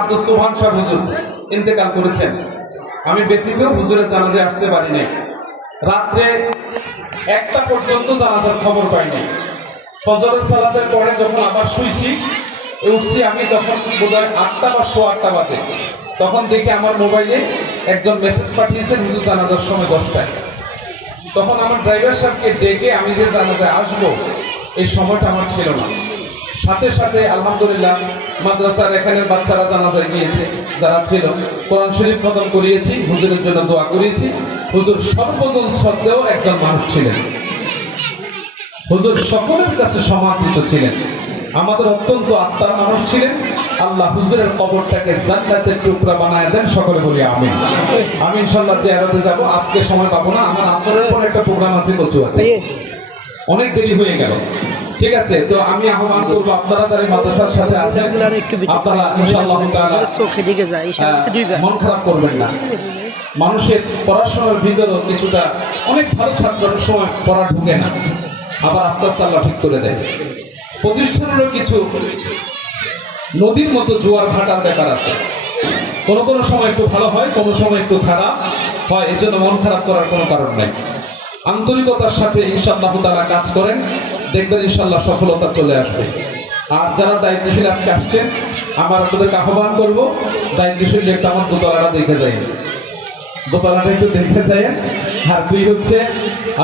আব্দুল সুবহান শাহ হুজুর ইন্তেকাল করেছেন। আমি ব্যতীত হুজুরের জানাজায় আসতে পারি নাই। রাত্রে 1টা পর্যন্ত জানাজার খবর পাই নাই। ফজরের সালাতের পরে যখন আবার শুইছি উঠছি আমি, তখন বোধহয় 8টা বা 8:15 বাজে। তখন দেখি আমার মোবাইলে একজন মেসেজ পাঠিয়েছেন হুজুর জানাজার সময় 10টায়। তখন আমার ড্রাইভার সাহেবকে ডেকে আমি যে জানাজায় আসবো এই সময়টা আমার ছিল না। সাথে সাথে আলহামদুলিল্লাহ মাদ্রাসার এখানের বাচ্চারা জানাজায় গিয়েছে, যারা ছিল কোরআন শরীফ খতম করিয়েছি, হুজুরের জন্য দোয়া করিয়েছি। হুজুর সর্বজন শ্রদ্ধেয় একজন মানুষ ছিলেন, হুজুর সকলের কাছে সমাদৃত ছিলেন, আমাদের অত্যন্ত আত্মার মানুষ ছিলেন। আল্লাহ হুজুরের কবরটাকে জান্নাতের টুকরা বানায় দেন, সকলে বলি আমিন। আমি ইনশাআল্লাহ জিয়ারতে যাব, আজকে সময় পাবো না, আমার আসরের পর একটা প্রোগ্রাম আছে কচুয়াতে, অনেক দেরি হয়ে গেল। ঠিক আছে, তো আমি আহ্বান করবো আপনারা যারা মাদ্রাসার সাথে আছেন আপনারা ইনশাআল্লাহ তাআলা মন খারাপ করবেন না। মানুষের পড়াশোনার ভিতরেও কিছুটা অনেক ভালো ছাত্রের সময় পড়া ঢুকে না, আবার আস্তে আস্তে আল্লাহ ঠিক করে দেয়। প্রতিষ্ঠানেরও কিছু নদীর মতো জোয়ার ভাটার ব্যাপার আছে, কোনো কোনো সময় একটু ভালো হয়, কোনো সময় একটু খারাপ হয়, এই জন্য মন খারাপ করার কোনো কারণ নাই। আন্তরিকতার সাথে ইনশাআল্লাহ তাআলা কাজ করেন, দেখবেন ইনশাআল্লাহ সফলতা চলে আসবে। আর যারা দায়িত্বশীল আজকে আসছেন আমার আপনাদেরকে আহ্বান করবো, দায়িত্বশীল একটা আমার দোতলাটা দেখে যাই, দোতলাটা একটু দেখে যায়। আর দুই হচ্ছে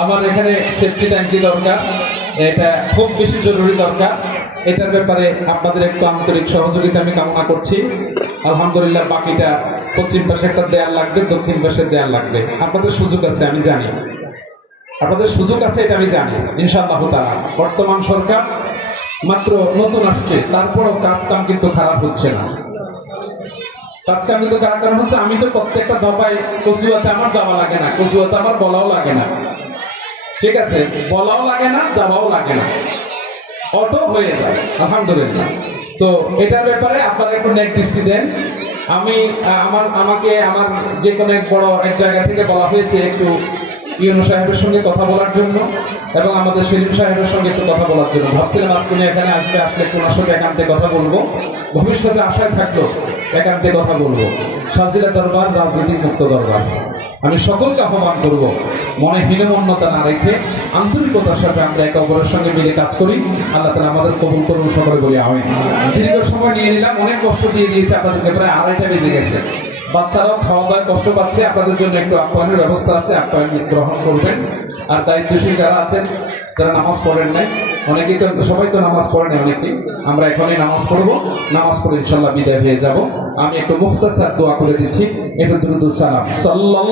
আমার এখানে সেফটি ট্যাঙ্কি দরকার, এটা খুব বেশি জরুরি দরকার। এটার ব্যাপারে আপনাদের একটু আন্তরিক সহযোগিতা আমি কামনা করছি। আলহামদুলিল্লাহ বাকিটা পশ্চিম পাশে একটা দেয়াল লাগবে, দক্ষিণ পাশে দেয়াল লাগবে। আপনাদের সুযোগ আছে আমি জানি, আপনাদের সুযোগ আছে এটা আমি জানি ইনশাআল্লাহ তাআলা। বর্তমান সরকার মাত্র নতুন আসছে, তারপরও কাজ কাম কিন্তু খারাপ হচ্ছে না। কাজ কাম কিন্তু খারাপ কারণ হচ্ছে আমি তো প্রত্যেকটা দফায় কচুয়াতে আমার যাওয়া লাগে না, কচুয়াতে আমার বলাও লাগে না। ঠিক আছে, বলাও লাগে না, যাওয়াও লাগে না, অটো হয়ে যায় আলহামদুলিল্লাহ। তো এটার ব্যাপারে আপনারা একটু নেক দৃষ্টি দেন। আমি আমাকে আমার যে কোনো এক বড় এক জায়গা থেকে বলা হয়েছে একটু ইউনূস সাহেবের সঙ্গে কথা বলার জন্য এবং আমাদের সেলিম সাহেবের সঙ্গে একটু কথা বলার জন্য। ভাবছিলাম আজকে এখানে আসলে একটু ওনার সাথে একান্তে কথা বলবো, ভবিষ্যতে আশায় থাকলো একান্তে কথা বলবো। সাজিলা দরবার রাজনীতি মুক্ত দরবার। আমি সকলকে আহ্বান করবো মনে হীনমন্যতা না রেখে আন্তরিকতার সাথে আমরা একে অপরের সঙ্গে মিলে কাজ করি। আল্লাহ তাআলা আমাদের কবুল করুন, সকলে বলি আমিন। দীর্ঘ সময় নিয়ে নিলাম, অনেক কষ্ট দিয়ে দিয়েছে আপনাদেরকে, প্রায় 2:30 বেজে গেছে। বাচ্চারাও খাওয়া দাওয়ায় কষ্ট পাচ্ছে, আপনাদের জন্য একটু আপ্যায়নের ব্যবস্থা আছে, আপ্যায়ন গ্রহণ করবেন। আর দায়িত্বশীল যারা আছেন, যারা নামাজ পড়েন নাই, অনেকেই তো, সবাই তো নামাজ পড়েনি অনেকেই, আমরা এখনই নামাজ পড়বো, নামাজ পড়ে ইনশাআল্লাহ বিদায় হয়ে যাব। আমি একটু মুখতাসার দোয়া করে দিচ্ছি, একটু দুরূদ সালাম সাল্লাল্লাহু